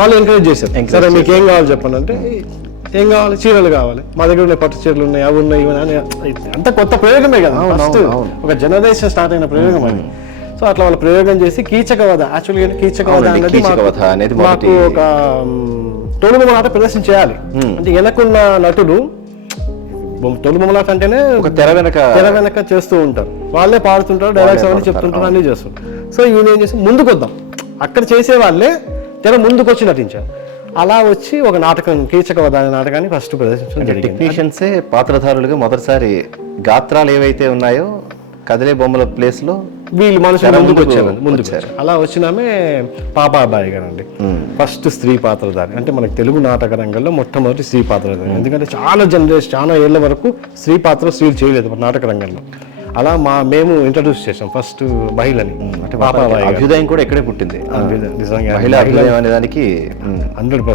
వాళ్ళు ఎంకరేజ్ చేశారు. సరే మీకు ఏం కావాలి చెప్పండి అంటే, ఏం కావాలి, చీరలు కావాలి, మా దగ్గర ఉన్నాయి, పట్టు చీరలు ఉన్నాయి, అవి ఉన్నాయి, ఇవి అని. అంత కొత్త ప్రయోగమే కదా, ఫస్ట్ ఒక జనరేషన్ స్టార్ట్ అయిన ప్రయోగం అది. సో అట్లా వాళ్ళు ప్రయోగం చేసి కీచకవధ, యాక్చువల్గా కీచకవధ అనేది మాకు ఒక తోలుబొమ్మలాట ప్రదర్శన చేయాలి. అంటే వెనకున్న నటుడు తోలుబొమ్మలాట అంటేనే ఒక తెర వెనక చేస్తూ ఉంటారు, వాళ్ళే పాడుతుంటారు, డైలాగ్స్ అవన్నీ చెప్తుంటారు, అన్ని చేస్తుంటారు. సో ఈయన ఏం చేసి ముందుకు వద్దాం, అక్కడ చేసే వాళ్ళే తెర ముందుకు వచ్చి నటించారు. అలా వచ్చి ఒక నాటకం, కీచకవధ అనే నాటకాన్ని ఫస్ట్ ప్రదర్శించడం జరిగింది. టెక్నీషియన్సే పాత్రధారులుగా మొదటిసారి గాత్రాలు ఏవైతే ఉన్నాయో కదిలే బొమ్మల ప్లేస్ లో వీళ్ళు మనుషులు ముందుకు వచ్చారు. అలా వచ్చినామే పాపాబాయి గారండి, ఫస్ట్ స్త్రీ పాత్రధారి. అంటే మనకి తెలుగు నాటక రంగంలో మొట్టమొదటి స్త్రీ పాత్రధారి. ఎందుకంటే చాలా ఏళ్ల వరకు స్త్రీలు చేయలేదు మన నాటక రంగంలో. అలా మేము ఇంట్రడ్యూస్ చేసాం ఫస్ట్ మహిళని. అంటే పాపాబాయి అభ్యుదయం కూడా ఇక్కడే పుట్టింది. నిజంగా మహిళా అభ్యుదయం అనే దానికి 100%